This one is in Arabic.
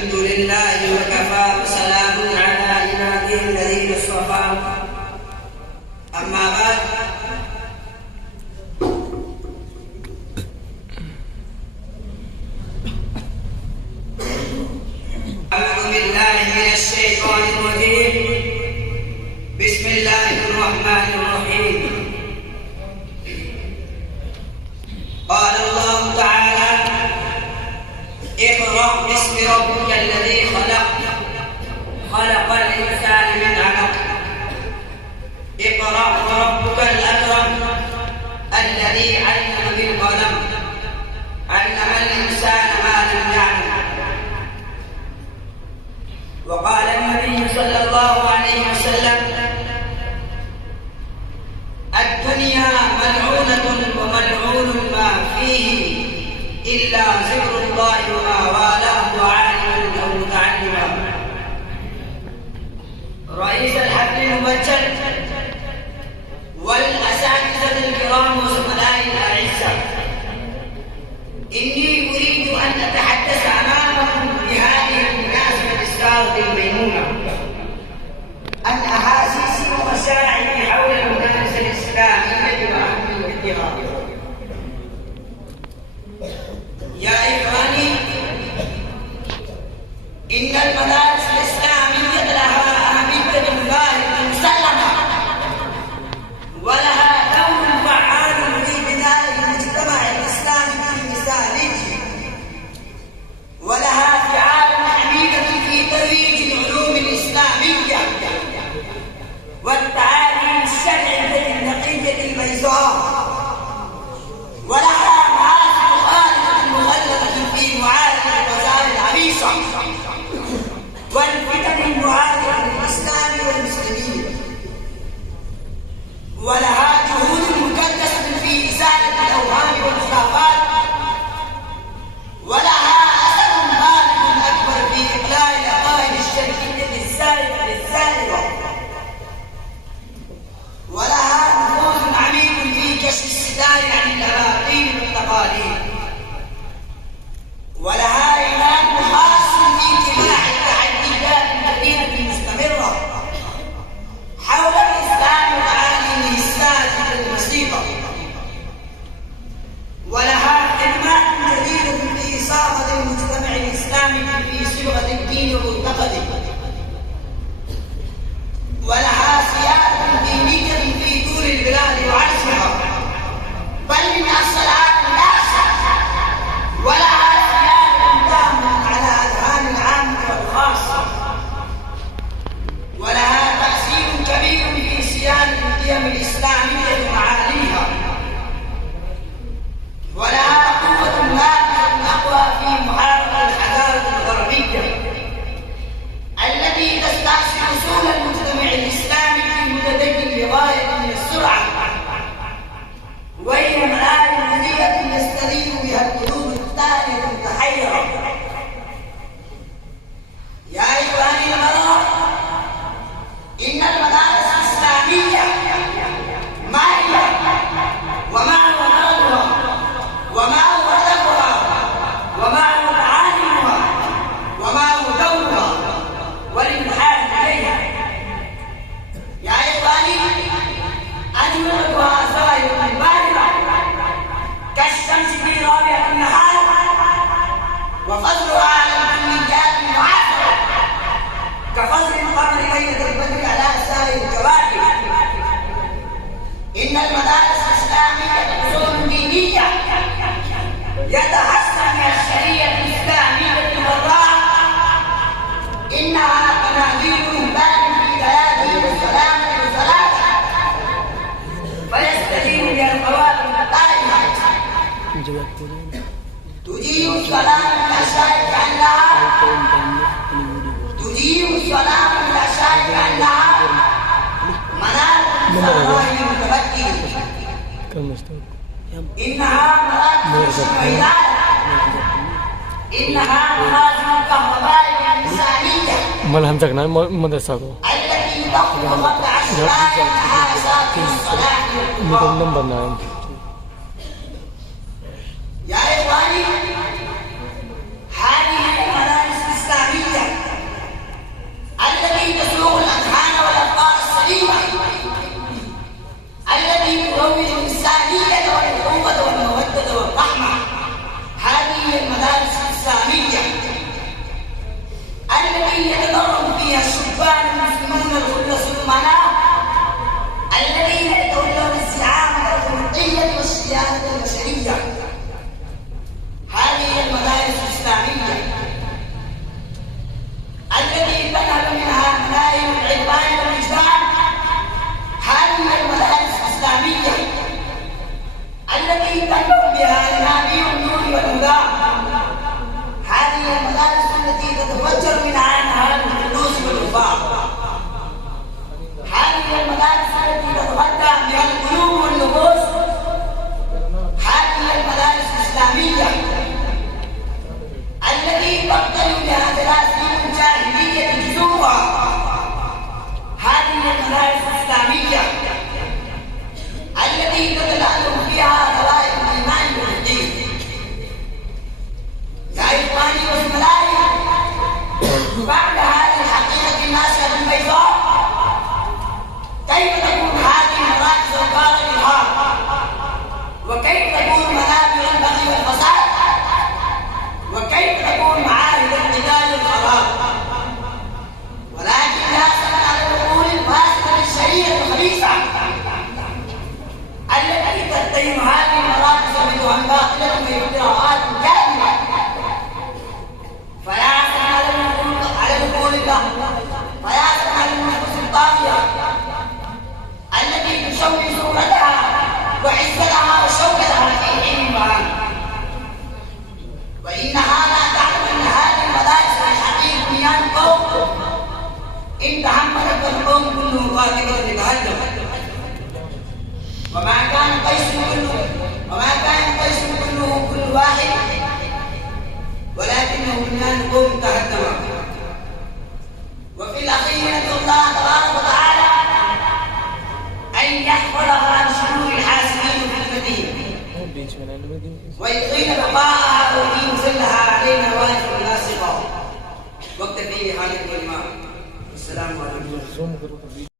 الحمد لله وكفى وسلام على عباده الذين اصطفى. أما بعد، أعوذ بالله من الشيطان الرجيم. بسم الله الرحمن الرحيم. قال الله تعالى: اقرأ باسم ربك الذي خلق، خلق الإنسان من علق. اقرأ وربك الأكرم الذي علم بالقلم، علم الإنسان ما لم يعلم. وقال النبي صلى الله عليه وسلم: الدنيا ملعونة وملعون ما فيه إلا ذكر الله وما والاه وعالما أو متعلما. رئيس الحفل المبجل والأساتذة الكرام وزملائي الأعزاء، إني أريد أن أتحدث أمامكم بهذه المناسبة السارة الميمونة عن أحاسيسي ومشاعري حول المدارس الإسلامية وأهميتها. يا إخواني، إن المدارس الإسلامية لها أهمية باهظة مسلمة، ولها دور فعال في بناء المجتمع الإسلامي المثالي، ولها فعال حميدة في ترويج العلوم الإسلامية والتعاليم الشرعية النقية البيضاء، ولها معارف خالدة مخلدة في معارف الوسائل العبيصة والفتن المعارضة للإسلام والمسلمين، ولها جهود مقدسة في إزالة الأوهام والخرافات، ولها أثر بالغ أكبر في إقلاع العقائد الشركية الزائرة، ولها نفوذ عميق في كشف الستار عن الأباطيل والتقاليد، ولها إيمان خاص في اتباع التحديات الكبيرة المستمرة حول الإسلام وتعاليمه الساذجة البسيطة، ولها خدمات جديدة في إصابة المجتمع الإسلامي في صبغة الدين ومعتقده، ولها سيادة دينية في طول البلاد وعرشها بل من أصلها الناس، ولها سيادة تامة على أذهان العامة والخاصة، ولها تأثير كبير في صيانة القيم الإسلامية ومعانيها، ولها قوة نافذة أقوى في محاربة الحضارة الغربية التي تستعصي أصول المجتمع الإسلامي المتدين لغاية من السرعة، وهي مآل مذية يستدين بها القلوب التائهة المتحيرة. يا إخواني الغرام، إن المدارس الإسلامية ما هي وما هو غرضها وما هو هدفها وما هو تعاليمها وما هو دورها والانحاز إليها. يا إخواني، أجملتها ظاهرة باهرة كالشمس في رابعة النهار، وفضلها على الكليات المعاصرة كفضل القمر ليلة البدر على سائر الكواكب. إن المدارس الإسلامية أصول دينية يتحسن من الشريعة الإسلامية البراءة، إنها قناديل بال في بلادهم السلامة والصلاة، فيستجيب بها القوافل الطائفة تجيب الصلاة من الأشياء كأنها منار الصلاة المتبدل. إنها مراكز الشهداء، إنها مراكز الكهرباء الإنسانية التي تخرج قبل عشرات حاسات الصلاة والقرآن. يا إخواني، هذه المدارس الإسلامية بعد هذه الحقيقة الناسية البيضاء كيف تكون هذه مراكز أوقات الإرهاب؟ وكيف تكون منابع البغي والفساد؟ وكيف تكون معاهد القتال والخراب؟ ولكن لا سمع على العقول الفاسدة الشريرة الخبيثة التي تتهم هذه المراكز بتهم باطلة وافتراءات كاذبة. فيا سمع على العقول فيا سمع للنفوس الطاغية التي تشوه صورتها وعزتها وشوكتها في حين وعام. وإنها لا تعلم أن هذه المدارس الحقيقية بنيان القوم إن تحملت القوم كله قاتلة لتهدم. وما كان قيس كله كل واحد ولكنه بنيان القوم تهدم. وفي الأخير ندعو الله تبارك وتعالى أن يحفظها عن شرور الحاسدين وفتنتهم ويطيل بقاءها وينزلها علينا الواجب اللاصقة. واكتفي بهذا الكلمات. والسلام عليكم.